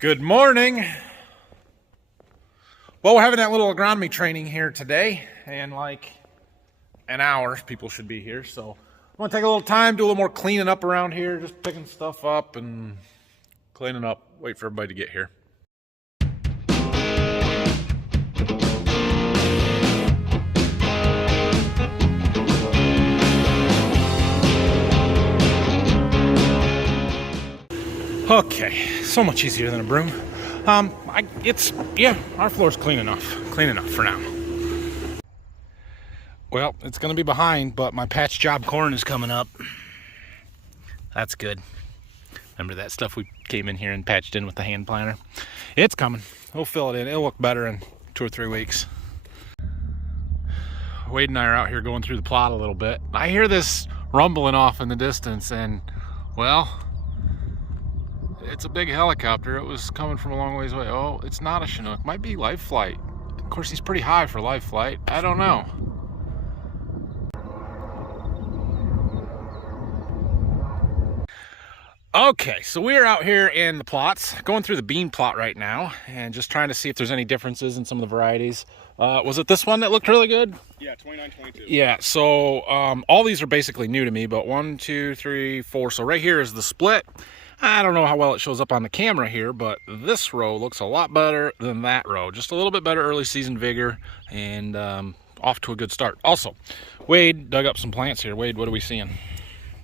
Good morning. Well, we're having that little agronomy training here today, and like an hour, people should be here. So I'm gonna take a little time, do a little more cleaning up around here, just picking stuff up and cleaning up. Wait for everybody to get here. Okay, so much easier than a broom. Our floor's clean enough for now. Well, it's gonna be behind, but my patch job corn is coming up. That's good. Remember that stuff we came in here and patched in with the hand planter? It's coming. We'll fill it in. It'll look better in 2 or 3 weeks. Wade and I are out here going through the plot a little bit. I hear this rumbling off in the distance, and well, it's a big helicopter. It was coming from a long ways away. Oh, it's not a Chinook. Might be live flight. Of course, he's pretty high for live flight. I don't know. Okay, so we're out here in the plots, going through the bean plot right now, and just trying to see if there's any differences in some of the varieties. Was it this one that looked really good? Yeah, 29-22. Yeah, so all these are basically new to me, but 1, 2, 3, 4. So right here is the split. I don't know how well it shows up on the camera here, but this row looks a lot better than that row. Just a little bit better early season vigor, and off to a good start. Also, Wade dug up some plants here. Wade, what are we seeing?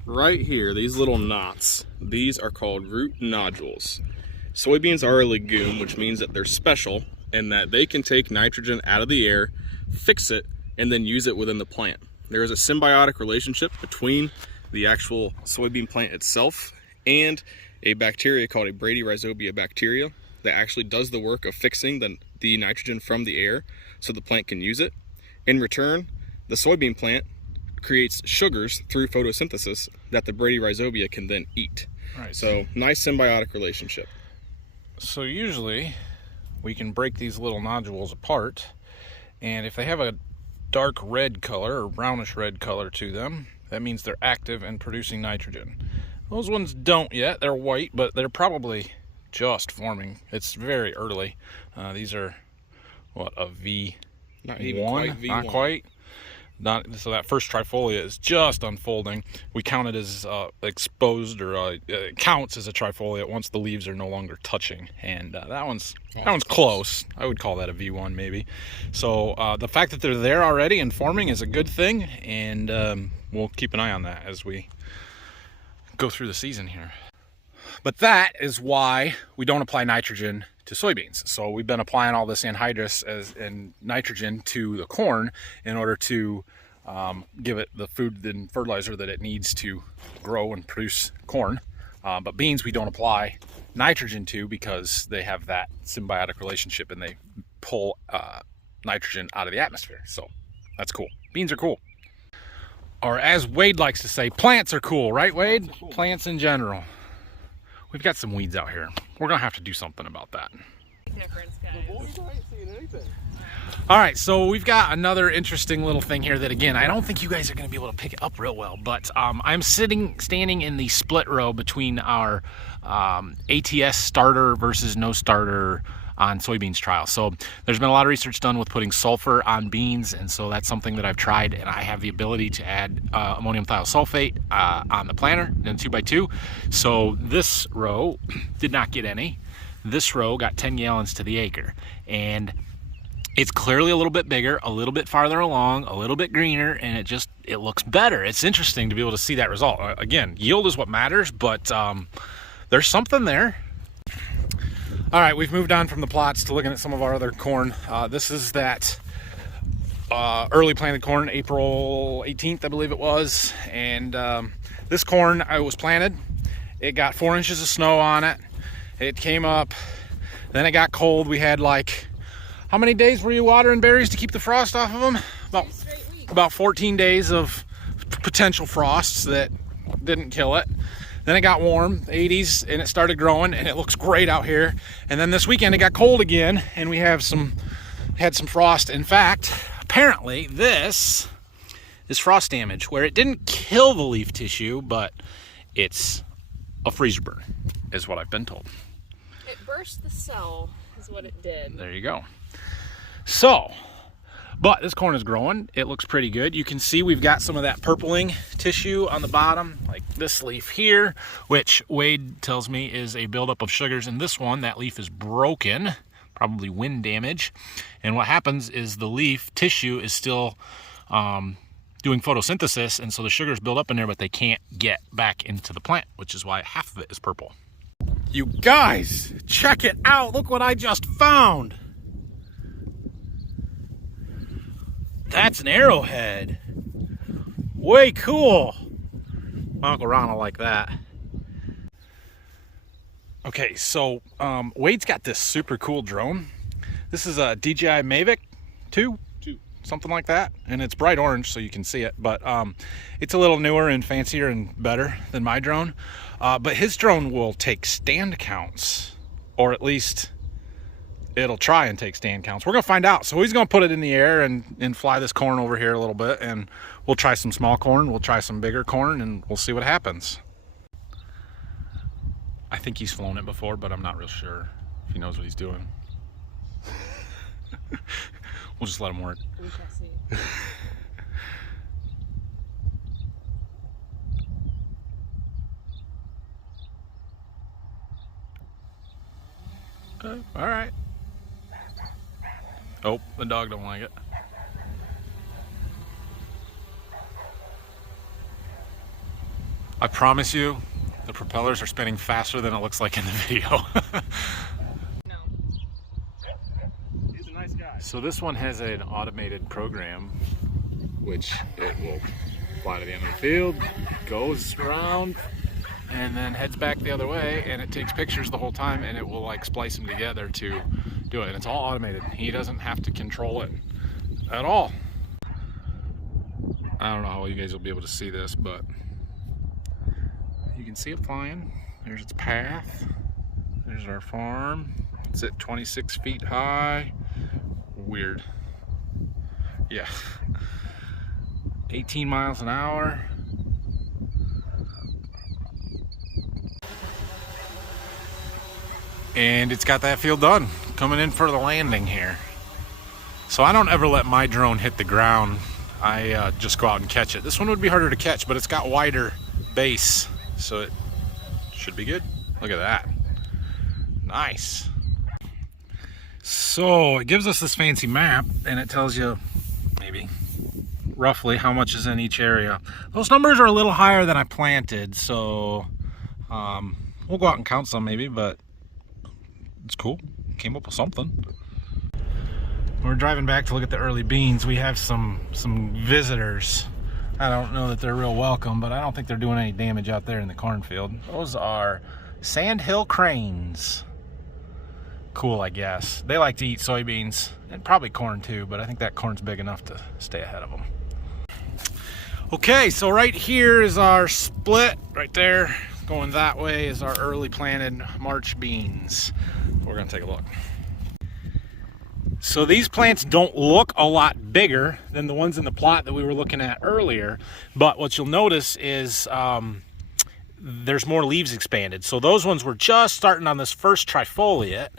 Right here, these little knots, these are called root nodules. Soybeans are a legume, which means that they're special and that they can take nitrogen out of the air, fix it, and then use it within the plant. There is a symbiotic relationship between the actual soybean plant itself and a bacteria called a bradyrhizobia bacteria that actually does the work of fixing the nitrogen from the air so the plant can use it. In return, the soybean plant creates sugars through photosynthesis that the bradyrhizobia can then eat. Right. So nice symbiotic relationship. So usually we can break these little nodules apart, and if they have a dark red color or brownish red color to them, that means they're active and producing nitrogen. Those ones don't yet. They're white, but they're probably just forming. It's very early. These are, what, a V1? Not even quite V1. Not quite. So that first trifolia is just unfolding. We count it as exposed, or it counts as a trifolia once the leaves are no longer touching. And that one's close. I would call that a V1 maybe. So the fact that they're there already and forming is a good thing, and we'll keep an eye on that as we go through the season here. But that is why we don't apply nitrogen to soybeans. So we've been applying all this anhydrous and nitrogen to the corn in order to give it the food and fertilizer that it needs to grow and produce corn. But beans we don't apply nitrogen to because they have that symbiotic relationship and they pull nitrogen out of the atmosphere. So that's cool. Beans are cool. Or as Wade likes to say, plants are cool, right, Wade? Cool. Plants in general. We've got some weeds out here. We're gonna have to do something about that. All right, so we've got another interesting little thing here that, again, I don't think you guys are gonna be able to pick it up real well, but I'm standing in the split row between our ATS starter versus no starter on soybeans trial. So there's been a lot of research done with putting sulfur on beans, and so that's something that I've tried, and I have the ability to add ammonium thiosulfate on the planter in 2x2. So this row did not get any. This row got 10 gallons to the acre, and it's clearly a little bit bigger, a little bit farther along, a little bit greener, and it looks better. It's interesting to be able to see that result. Again, yield is what matters, but there's something there. All right, we've moved on from the plots to looking at some of our other corn. This is that early planted corn, April 18th, I believe it was. And this corn, I was planted. It got 4 inches of snow on it. It came up, then it got cold. We had like, how many days were you watering berries to keep the frost off of them? About 14 days of potential frosts that didn't kill it. Then it got warm, 80s, and it started growing, and it looks great out here. And then this weekend it got cold again, and we had some frost. In fact, apparently this is frost damage, where it didn't kill the leaf tissue, but it's a freezer burn, is what I've been told. It burst the cell is what it did. There you go. So, but this corn is growing. It looks pretty good. You can see we've got some of that purpling tissue on the bottom, like this leaf here, which Wayde tells me is a buildup of sugars in this one. That leaf is broken, probably wind damage. And what happens is the leaf tissue is still doing photosynthesis, and so the sugars build up in there, but they can't get back into the plant, which is why half of it is purple. You guys, check it out. Look what I just found. That's an arrowhead. Way cool. My Uncle Ron will like that. Okay, so Wayde's got this super cool drone. This is a DJI Mavic 2, something like that, and it's bright orange so you can see it, but it's a little newer and fancier and better than my drone. But his drone will take stand counts, or at least it'll try and take stand counts. We're gonna find out. So he's gonna put it in the air and fly this corn over here a little bit, and we'll try some small corn, we'll try some bigger corn, and we'll see what happens. I think he's flown it before, but I'm not real sure if he knows what he's doing. We'll just let him work. We shall see. Okay, all right. Oh, the dog don't like it. I promise you, the propellers are spinning faster than it looks like in the video. No. He's a nice guy. So this one has an automated program, which it will fly to the end of the field, goes around, and then heads back the other way, and it takes pictures the whole time, and it will like splice them together to do it. And it's all automated. He doesn't have to control it at all. I don't know how you guys will be able to see this, but you can see it flying. There's its path. There's our farm. It's at 26 feet high. Weird. Yeah. 18 miles an hour. And it's got that field done. Coming in for the landing here. So I don't ever let my drone hit the ground. I just go out and catch it. This one would be harder to catch, but it's got wider base, so it should be good. Look at that. Nice. So it gives us this fancy map, and it tells you maybe roughly how much is in each area. Those numbers are a little higher than I planted, so we'll go out and count some maybe, but it's cool. Came up with something. We're driving back to look at the early beans. We have some visitors. I don't know that they're real welcome, but I don't think they're doing any damage out there in the cornfield. Those are sandhill cranes. Cool, I guess. They like to eat soybeans and probably corn too, but I think that corn's big enough to stay ahead of them. Okay, so right here is our split. Right there, going that way, is our early planted March beans. We're gonna take a look. So these plants don't look a lot bigger than the ones in the plot that we were looking at earlier, but what you'll notice is there's more leaves expanded. So those ones were just starting on this first trifoliate,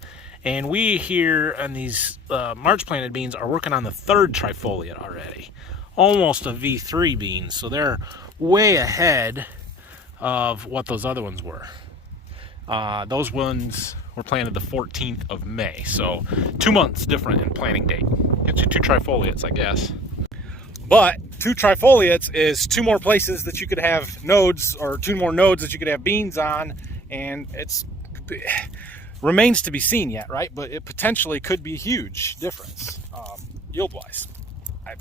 and we here on these March planted beans are working on the third trifoliate already. Almost a V3 bean, so they're way ahead of what those other ones were. Those ones were planted the 14th of May, so 2 months different in planting date. Gets you 2 trifoliates, I guess. But 2 trifoliates is 2 more places that you could have nodes, or 2 more nodes that you could have beans on, and it's remains to be seen yet, right? But it potentially could be a huge difference yield-wise. I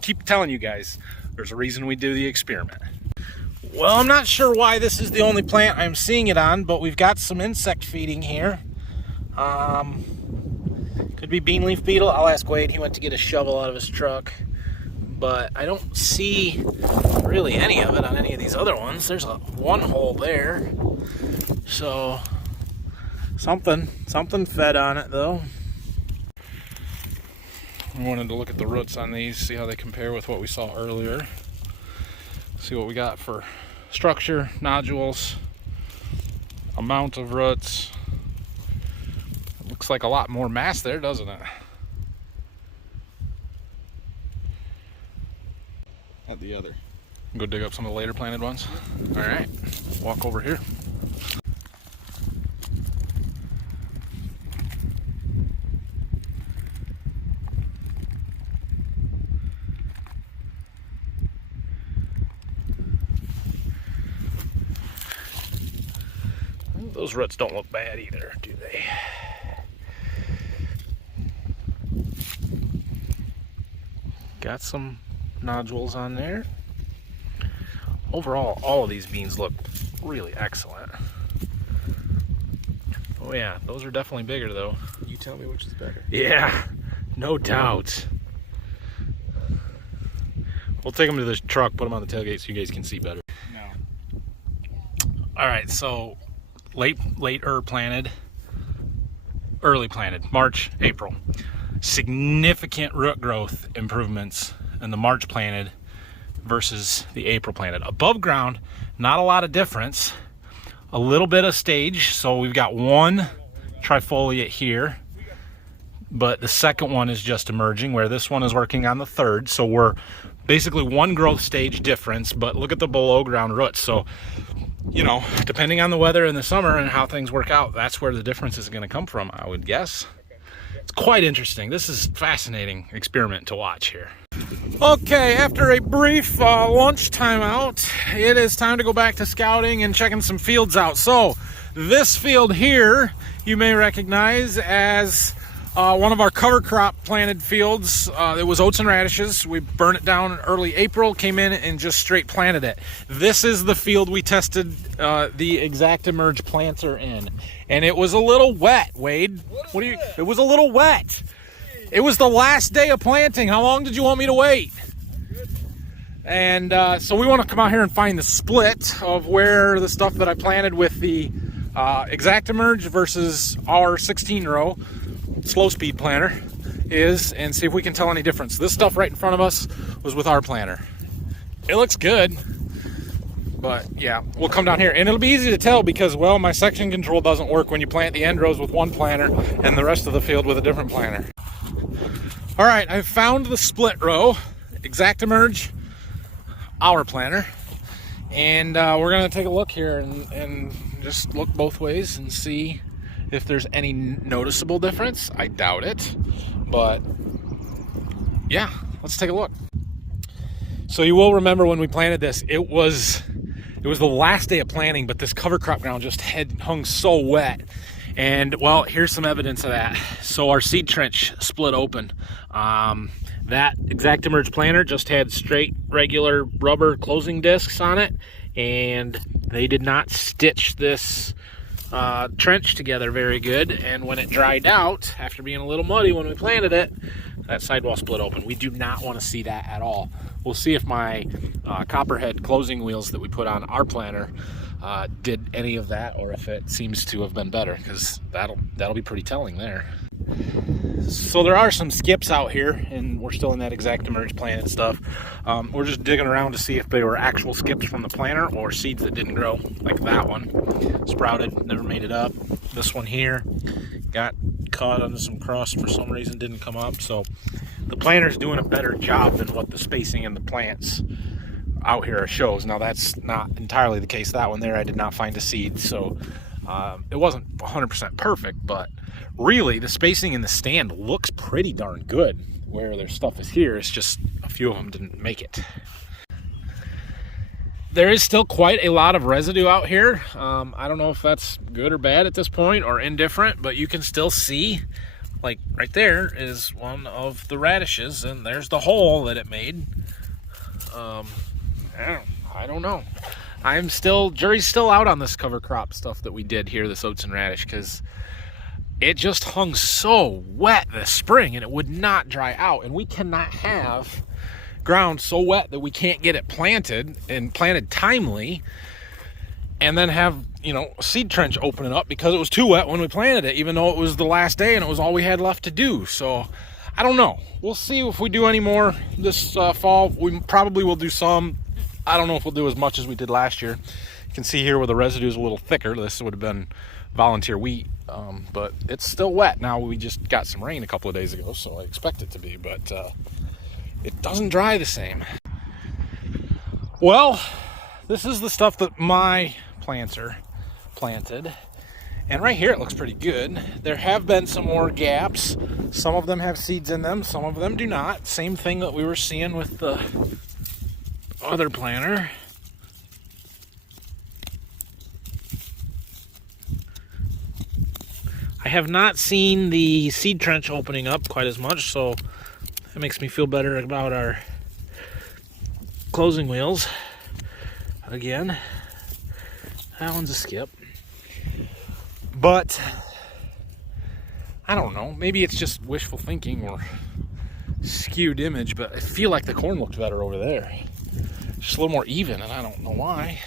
keep telling you guys, there's a reason we do the experiment. Well, I'm not sure why this is the only plant I'm seeing it on, but we've got some insect feeding here. Could be bean leaf beetle. I'll ask Wayde. He went to get a shovel out of his truck, but I don't see really any of it on any of these other ones. There's one hole there, so something fed on it though. I wanted to look at the roots on these, see how they compare with what we saw earlier. See what we got for structure, nodules, amount of roots, Looks like a lot more mass there, doesn't it? At the other. Go dig up some of the later planted ones. All right, walk over here. Those roots don't look bad either, do they? Got some nodules on there. Overall, all of these beans look really excellent. Oh yeah, those are definitely bigger though. You tell me which is better. Yeah, no doubt. We'll take them to the truck, put them on the tailgate so you guys can see better. No. All right, so early planted, March, April. Significant root growth improvements in the March planted versus the April planted. Above ground, not a lot of difference. A little bit of stage, so we've got one trifoliate here, but the second one is just emerging, where this one is working on the third. So we're basically one growth stage difference, but look at the below ground roots. So, you know, depending on the weather in the summer and how things work out, that's where the difference is going to come from, I would guess. It's quite interesting. This is a fascinating experiment to watch here. Okay, after a brief lunch timeout, it is time to go back to scouting and checking some fields out. So this field here you may recognize as one of our cover crop planted fields. It was oats and radishes. We burned it down in early April, came in and just straight planted it. This is the field we tested the ExactEmerge planter in, and it was a little wet. Wade, it was a little wet. It was the last day of planting. How long did you want me to wait? And so we want to come out here and find the split of where the stuff that I planted with the ExactEmerge versus our 16-row slow speed planter is, and see if we can tell any difference. This stuff right in front of us was with our planter. It looks good, but yeah, we'll come down here and it'll be easy to tell because, well, my section control doesn't work when you plant the end rows with one planter and the rest of the field with a different planter. All right, I found the split row, ExactEmerge, our planter, and we're gonna take a look here and just look both ways and see if there's any noticeable difference. I doubt it, but yeah, let's take a look. So you will remember when we planted this, it was the last day of planting, but this cover crop ground just had hung so wet. And well, here's some evidence of that. So our seed trench split open. That ExactEmerge planter just had straight regular rubber closing discs on it, and they did not stitch this trench together very good. And when it dried out, after being a little muddy when we planted it, that sidewall split open. We do not want to see that at all. We'll see if my copperhead closing wheels that we put on our planter did any of that, or if it seems to have been better, because that'll be pretty telling there. So there are some skips out here, and we're still in that ExactEmerge planted stuff. We're just digging around to see if they were actual skips from the planter or seeds that didn't grow, like that one. Sprouted, never made it up. This one here got caught under some crust for some reason, didn't come up. So the planter's doing a better job than what the spacing in the plants out here shows. Now that's not entirely the case. That one there, I did not find a seed, so it wasn't 100% perfect, but really the spacing in the stand looks pretty darn good. Where their stuff is here, it's just a few of them didn't make it. There is still quite a lot of residue out here. I don't know if that's good or bad at this point, or indifferent, but you can still see, like right there is one of the radishes, and there's the hole that it made. I don't know. Jury's still out on this cover crop stuff that we did here, this oats and radish, because it just hung so wet this spring and it would not dry out. And we cannot have ground so wet that we can't get it planted and planted timely, and then have, you know, a seed trench opening up because it was too wet when we planted it, even though it was the last day and it was all we had left to do. So I don't know. We'll see if we do any more this fall. We probably will do some. I don't know if we'll do as much as we did last year. You can see here where the residue is a little thicker. This would have been volunteer wheat, but it's still wet. Now we just got some rain a couple of days ago, so I expect it to be, but it doesn't dry the same. Well, this is the stuff that my planter planted, and right here it looks pretty good. There have been some more gaps. Some of them have seeds in them, some of them do not. Same thing that we were seeing with the other planter. I have not seen the seed trench opening up quite as much, so that makes me feel better about our closing wheels. Again, that one's a skip. But I don't know, maybe it's just wishful thinking or skewed image, but I feel like the corn looked better over there. Just a little more even, and I don't know why.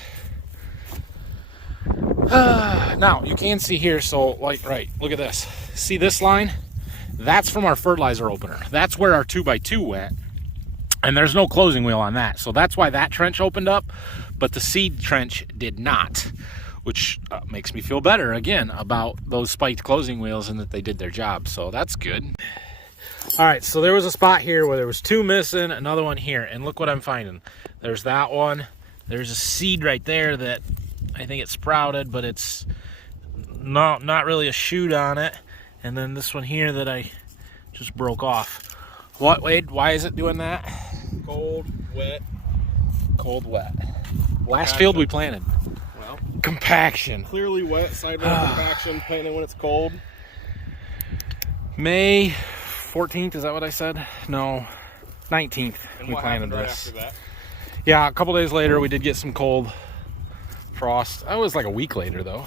Now you can see here, so like, right, look at this. See this line? That's from our fertilizer opener. That's where our 2x2 went, and there's no closing wheel on that. So that's why that trench opened up, but the seed trench did not, which makes me feel better again about those spiked closing wheels and that they did their job. So that's good. All right, so there was a spot here where there was 2 missing, another one here, and look what I'm finding. There's that one. There's a seed right there that I think it sprouted, but it's not really a shoot on it. And then this one here that I just broke off. What, Wade? Why is it doing that? Cold, wet. Cold, wet. Last field we planted. Well, Compaction. clearly wet, sidewall compaction, planting when it's cold. May 14th, is that what I said? No, 19th And we what planted happened right this. after that? Yeah, a couple days later we did get some cold frost. That was like a week later though.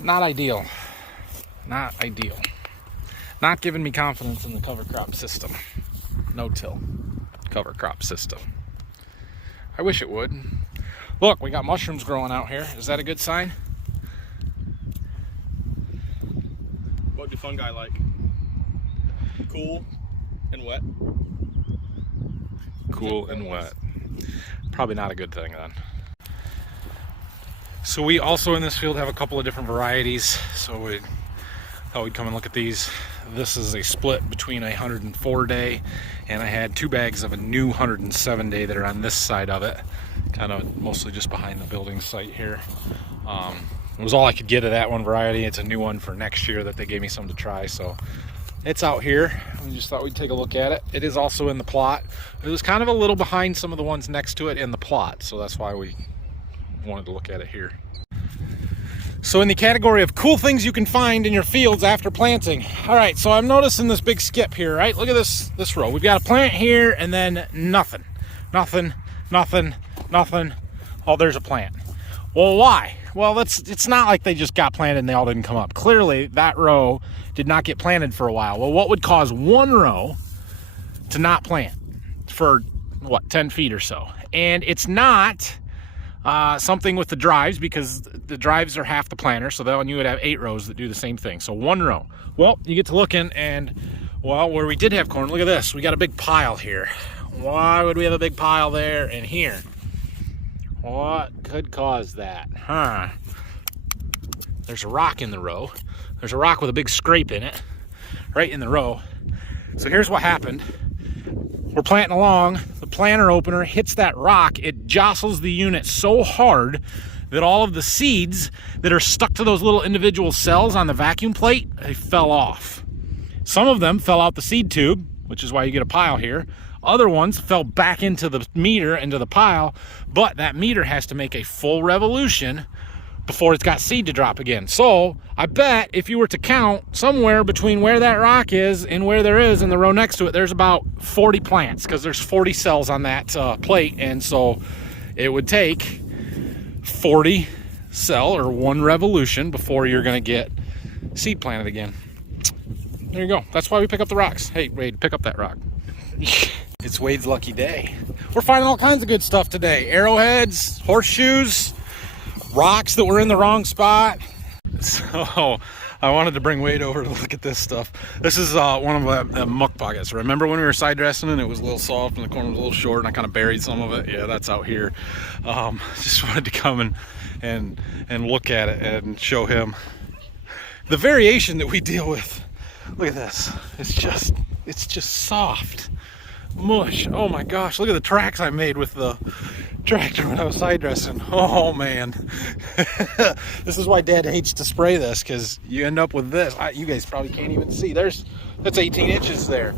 Not ideal. Not ideal. Not giving me confidence in the cover crop system. No-till cover crop system. I wish it would. Look, we got mushrooms growing out here. Is that a good sign? What do fungi like? Cool and wet. Cool and wet. Probably not a good thing then. So we also in this field have a couple of different varieties. So we thought we'd come and look at these. This is a split between a 104 day, and I had 2 bags of a new 107 day that are on this side of it, kind of mostly just behind the building site here. It was all I could get of that one variety. It's a new one for next year that they gave me some to try, so it's out here. We just thought we'd take a look at it. It is also in the plot. It was kind of a little behind some of the ones next to it in the plot, so that's why we wanted to look at it here. So in the category of cool things you can find in your fields after planting. All right, so I'm noticing this big skip here, right? Look at this row. We've got a plant here and then nothing. Nothing, nothing, nothing. Oh, there's a plant. Well, why? Well, it's not like they just got planted and they all didn't come up. Clearly, that row did not get planted for a while. Well, what would cause one row to not plant for, what, 10 feet or so? And it's not something with the drives, because the drives are half the planter, so then you would have 8 rows that do the same thing. So 1 row. Well, you get to looking, and, well, where we did have corn, look at this. We got a big pile here. Why would we have a big pile there and here? What could cause that? There's a rock in the row. There's a rock with a big scrape in it, right in the row. So here's what happened. We're planting along, the planter opener hits that rock, it jostles the unit so hard that all of the seeds that are stuck to those little individual cells on the vacuum plate, they fell off. Some of them fell out the seed tube, which is why you get a pile here. Other ones fell back into the meter, into the pile, but that meter has to make a full revolution before it's got seed to drop again. So I bet if you were to count somewhere between where that rock is and where there is in the row next to it, there's about 40 plants, because there's 40 cells on that plate, and so it would take 40 cell or 1 revolution before you're going to get seed planted again. There you go. That's why we pick up the rocks. Hey, Wade, pick up that rock. It's Wade's lucky day. We're finding all kinds of good stuff today. Arrowheads, horseshoes, rocks that were in the wrong spot. So I wanted to bring Wade over to look at this stuff. This is one of the muck pockets. Remember when we were side dressing and it was a little soft and the corn was a little short and I kind of buried some of it? Yeah, that's out here. Just wanted to come and look at it and show him the variation that we deal with. Look at this. It's just soft mush. Oh my gosh, look at the tracks I made with the tractor when I was side dressing. Oh man. This is why Dad hates to spray this, because you end up with this. You guys probably can't even see. That's 18 inches there.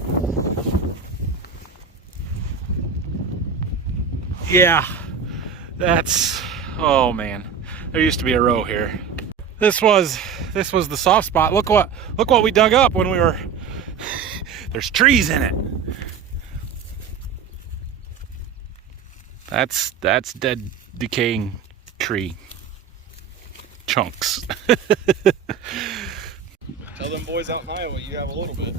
Yeah, oh man. There used to be a row here. This was the soft spot. Look what we dug up when we were there's trees in it. That's dead, decaying tree chunks. Tell them boys out in Iowa you have a little bit.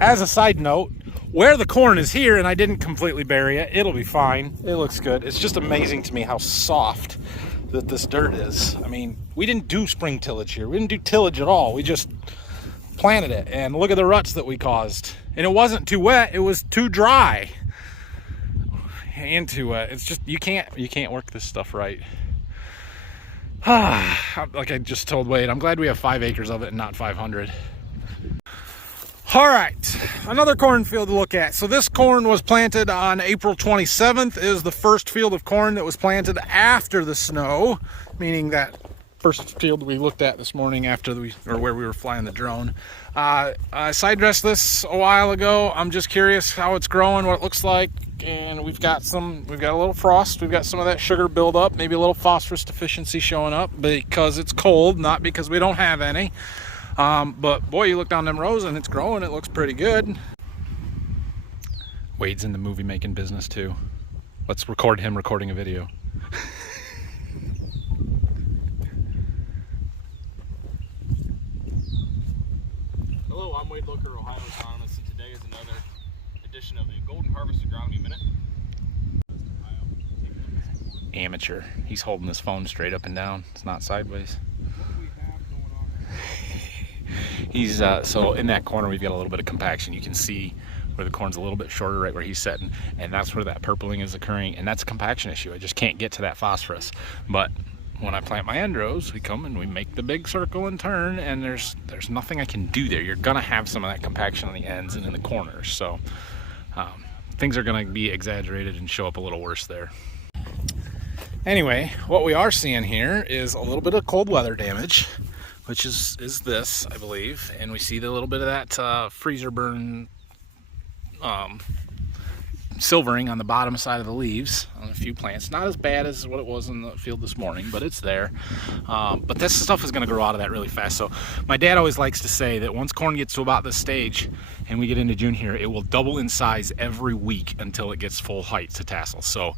As a side note, where the corn is here, and I didn't completely bury it, it'll be fine. It looks good. It's just amazing to me how soft that this dirt is. I mean, we didn't do spring tillage here. We didn't do tillage at all. We just planted it, and look at the ruts that we caused. And it wasn't too wet, it was too dry. And too wet. It's just, you can't work this stuff right. Like I just told Wade, I'm glad we have 5 acres of it and not 500. All right, another cornfield to look at. So this corn was planted on April 27th. It is the first field of corn that was planted after the snow, meaning that first field we looked at this morning after where we were flying the drone. I side dressed this a while ago. I'm just curious how it's growing, what it looks like, and we've got a little frost. We've got some of that sugar buildup, maybe a little phosphorus deficiency showing up because it's cold, not because we don't have any. But boy, you look down them rows and it's growing. It looks pretty good. Wade's in the movie making business too. Let's record him recording a video. Hello, I'm Wayde Loker, Ohio Agronomist, and today is another edition of the Golden Harvest Agronomy Minute. Amateur. He's holding his phone straight up and down. It's not sideways. He's so in that corner we've got a little bit of compaction. You can see where the corn's a little bit shorter right where he's sitting, and that's where that purpling is occurring, and that's a compaction issue. I just can't get to that phosphorus. But when I plant my end rows, we come and we make the big circle and turn, and there's nothing I can do there. You're gonna have some of that compaction on the ends and in the corners, so things are gonna be exaggerated and show up a little worse there. Anyway, what we are seeing here is a little bit of cold weather damage, which is this, I believe, and we see the little bit of that freezer burn silvering on the bottom side of the leaves on a few plants. Not as bad as what it was in the field this morning, but it's there. But this stuff is going to grow out of that really fast. So my dad always likes to say that once corn gets to about this stage and we get into June here, it will double in size every week until it gets full height to tassel. So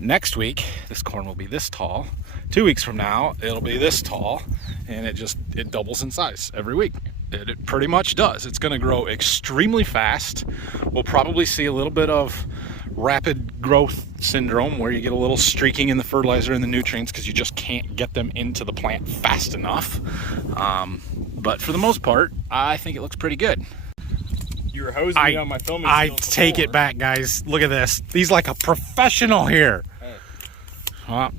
next week this corn will be this tall. 2 weeks from now it'll be this tall, and it doubles in size every week. It pretty much does. It's going to grow extremely fast. We'll probably see a little bit of rapid growth syndrome where you get a little streaking in the fertilizer and the nutrients because you just can't get them into the plant fast enough. But for the most part, I think it looks pretty good. You were hosing me on my filming I skills take before. it back, guys. Look at this. He's like a professional here. Hey. Well,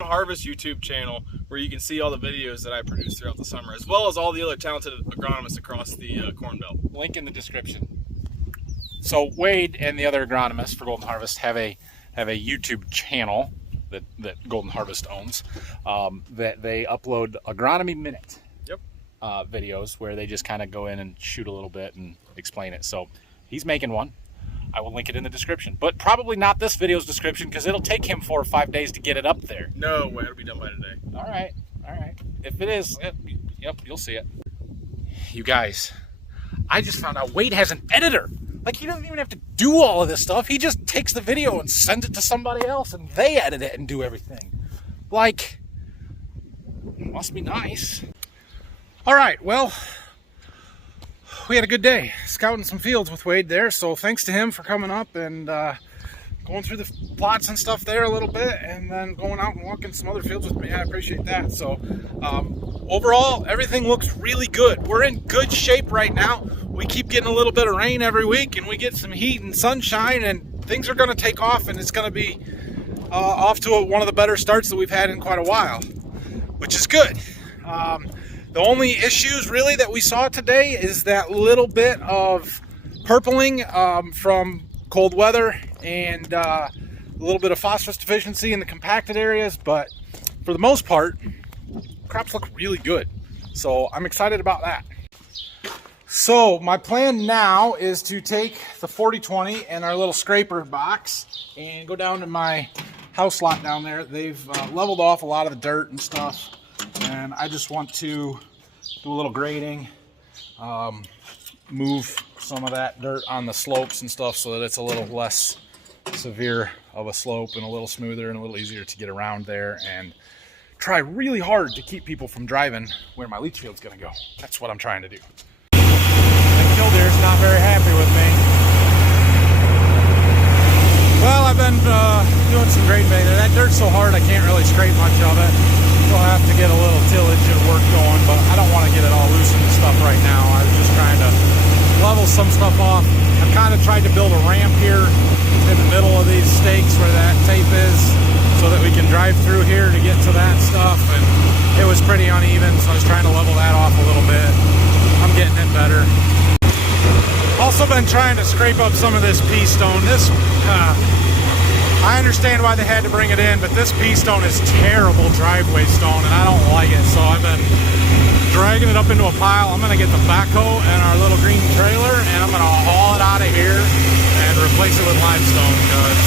Harvest YouTube channel where you can see all the videos that I produce throughout the summer, as well as all the other talented agronomists across the Corn Belt. link in the description. So Wade and the other agronomists for Golden Harvest have a YouTube channel that Golden Harvest owns, that they upload Agronomy Minute videos where they just kind of go in and shoot a little bit and explain it. So he's making one. I will link it in the description, but probably not this video's description because it'll take him 4 or 5 days to get it up there. No way, it'll be done by today. All right. If it is, yep, you'll see it. You guys, I just found out Wade has an editor. Like, he doesn't even have to do all of this stuff. He just takes the video and sends it to somebody else, and they edit it and do everything. Like, must be nice. All right, well, we had a good day scouting some fields with Wade there, so thanks to him for coming up and going through the plots and stuff there a little bit, and then going out and walking some other fields with me. I appreciate that. So overall, everything looks really good. We're in good shape right now. We keep getting a little bit of rain every week, and we get some heat and sunshine, and things are going to take off, and it's going to be off to one of the better starts that we've had in quite a while, which is good. The only issues really that we saw today is that little bit of purpling from cold weather and a little bit of phosphorus deficiency in the compacted areas, but for the most part, crops look really good. So I'm excited about that. So my plan now is to take the 40/20 and our little scraper box and go down to my house lot down there. They've leveled off a lot of the dirt and stuff, and I just want to do a little grading, move some of that dirt on the slopes and stuff so that it's a little less severe of a slope and a little smoother and a little easier to get around there, and try really hard to keep people from driving where my leach field's gonna go. That's what I'm trying to do. Killdeer's not very happy with me. Well, I've been doing some grade bait. That dirt's so hard I can't really scrape much of it. We'll have to get a little tillage and work going, but I don't want to get it all loose in the stuff right now. I was just trying to level some stuff off. I've kind of tried to build a ramp here in the middle of these stakes where that tape is, so that we can drive through here to get to that stuff, and it was pretty uneven, so I was trying to level that off a little bit. I'm getting it better. Also been trying to scrape up some of this pea stone. This, I understand why they had to bring it in, but this pea stone is terrible driveway stone, and I don't like it, so I've been dragging it up into a pile. I'm gonna get the backhoe and our little green trailer, and I'm gonna haul it out of here and replace it with limestone, because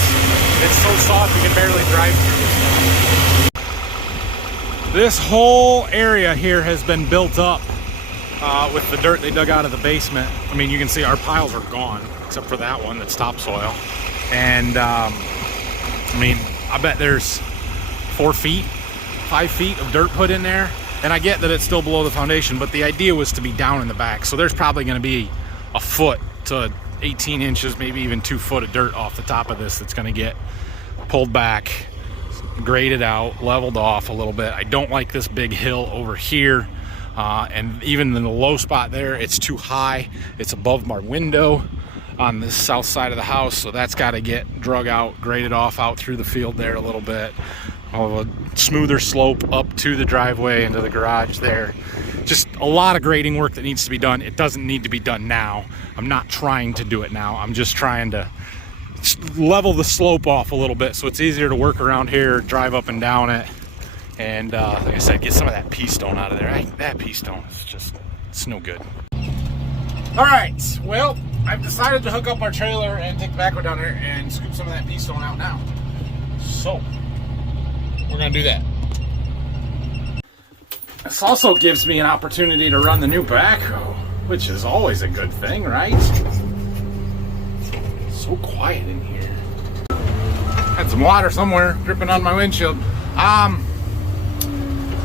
it's so soft you can barely drive through this. This whole area here has been built up with the dirt they dug out of the basement. I mean, you can see our piles are gone, except for that one that's topsoil. And I mean, I bet there's 4 feet, 5 feet of dirt put in there. And I get that it's still below the foundation, but the idea was to be down in the back. So there's probably gonna be a foot to 18 inches, maybe even 2 foot of dirt off the top of this that's gonna get pulled back, graded out, leveled off a little bit. I don't like this big hill over here. And even in the low spot there, it's too high. It's above my window on the south side of the house, so that's got to get drug out, graded off out through the field there a little bit. I'll have a smoother slope up to the driveway into the garage there. Just a lot of grading work that needs to be done. It doesn't need to be done now. I'm not trying to do it now. I'm just trying to level the slope off a little bit so it's easier to work around here, drive up and down it. And like I said, get some of that pea stone out of there. That pea stone is just, it's no good. All right, well, I've decided to hook up our trailer and take the backhoe down there and scoop some of that pea stone out now. So, we're gonna do that. This also gives me an opportunity to run the new backhoe, which is always a good thing, right? So quiet in here. Had some water somewhere dripping on my windshield.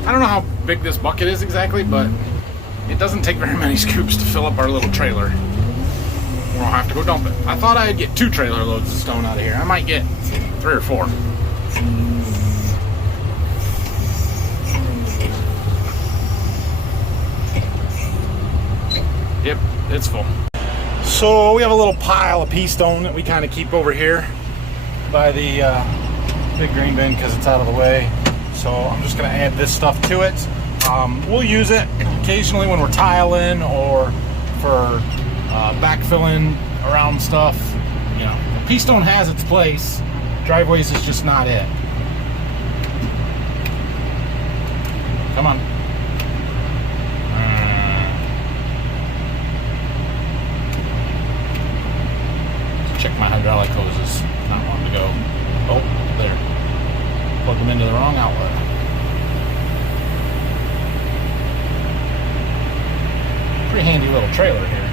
I don't know how big this bucket is exactly, but it doesn't take very many scoops to fill up our little trailer. We don't have to go dump it. I thought I'd get 2 trailer loads of stone out of here. I might get 3 or 4. Yep, it's full. So we have a little pile of pea stone that we kind of keep over here by the big grain bin because it's out of the way. So I'm just going to add this stuff to it. We'll use it occasionally when we're tiling or for backfilling around stuff. You know, the pea stone has its place. Driveways is just not it. Come on. Check my hydraulic hoses. Not wanting to go. Oh, there. Plug them into the wrong outlet. Pretty handy little trailer here.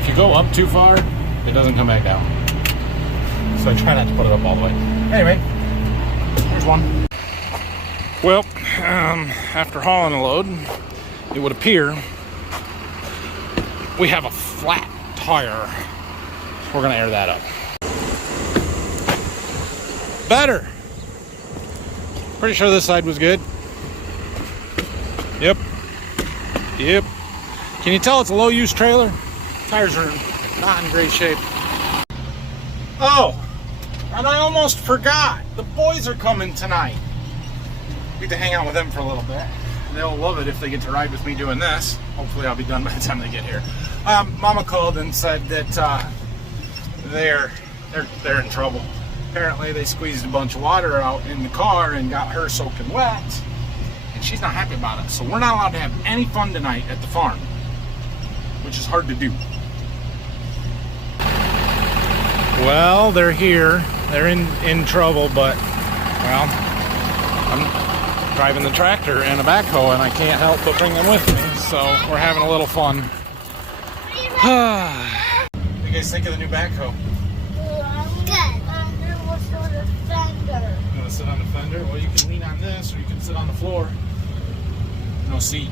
If you go up too far, it doesn't come back down. So I try not to put it up all the way. Anyway, here's one. Well, after hauling a load, it would appear we have a flat tire. We're gonna air that up. Better. Pretty sure this side was good. Yep. Yep. Can you tell it's a low-use trailer? Tires are not in great shape. Oh, and I almost forgot. The boys are coming tonight. Get to hang out with them for a little bit. They'll love it if they get to ride with me doing this. Hopefully I'll be done by the time they get here. Mama called and said that they're in trouble. Apparently they squeezed a bunch of water out in the car and got her soaking wet, and she's not happy about it. So we're not allowed to have any fun tonight at the farm, which is hard to do. Well, they're here. They're in trouble, but, well, I'm driving the tractor and a backhoe, and I can't help but bring them with me, so we're having a little fun. What do you guys think of the new backhoe? Good. What's on the fender? You want to sit on the fender? Well, you can lean on this, or you can sit on the floor. No seat.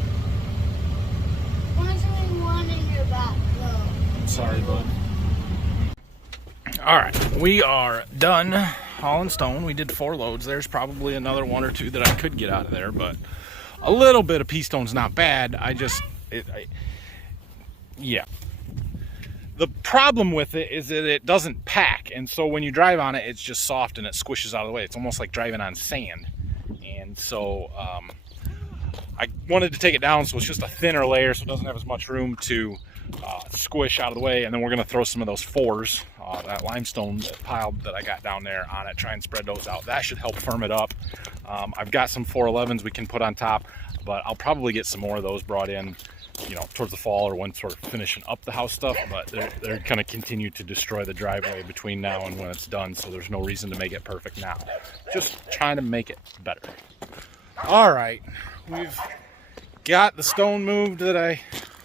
Why is there one in your back, though? I'm sorry, bud. All right, we are done hauling stone. We did 4 loads. There's probably another 1 or 2 that I could get out of there, but a little bit of pea stone's not bad. Yeah. The problem with it is that it doesn't pack, and so when you drive on it, it's just soft and it squishes out of the way. It's almost like driving on sand. And so I wanted to take it down so it's just a thinner layer, so it doesn't have as much room to squish out of the way. And then we're going to throw some of those 4s, that limestone pile that I got down there on it, try and spread those out. That should help firm it up. I've got some 411s we can put on top, but I'll probably get some more of those brought in, you know, towards the fall or when sort of finishing up the house stuff. But they're going to continue to destroy the driveway between now and when it's done, so there's no reason to make it perfect now. Just trying to make it better. All right, we've got the stone moved that I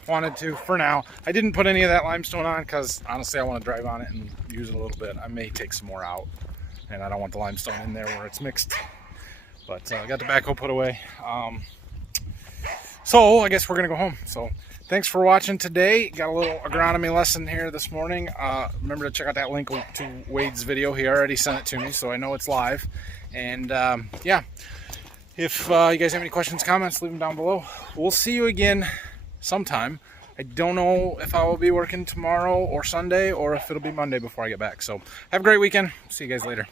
wanted to for now. I didn't put any of that limestone on because honestly I want to drive on it and use it a little bit. I may take some more out, and I don't want the limestone in there where it's mixed. But I got the backhoe put away. So I guess we're gonna go home. So thanks for watching today. Got a little agronomy lesson here this morning. Remember to check out that link to Wade's video. He already sent it to me, so I know it's live. And yeah, if you guys have any questions, comments, leave them down below. We'll see you again sometime. I don't know if I will be working tomorrow or Sunday, or if it'll be Monday before I get back. So have a great weekend. See you guys later.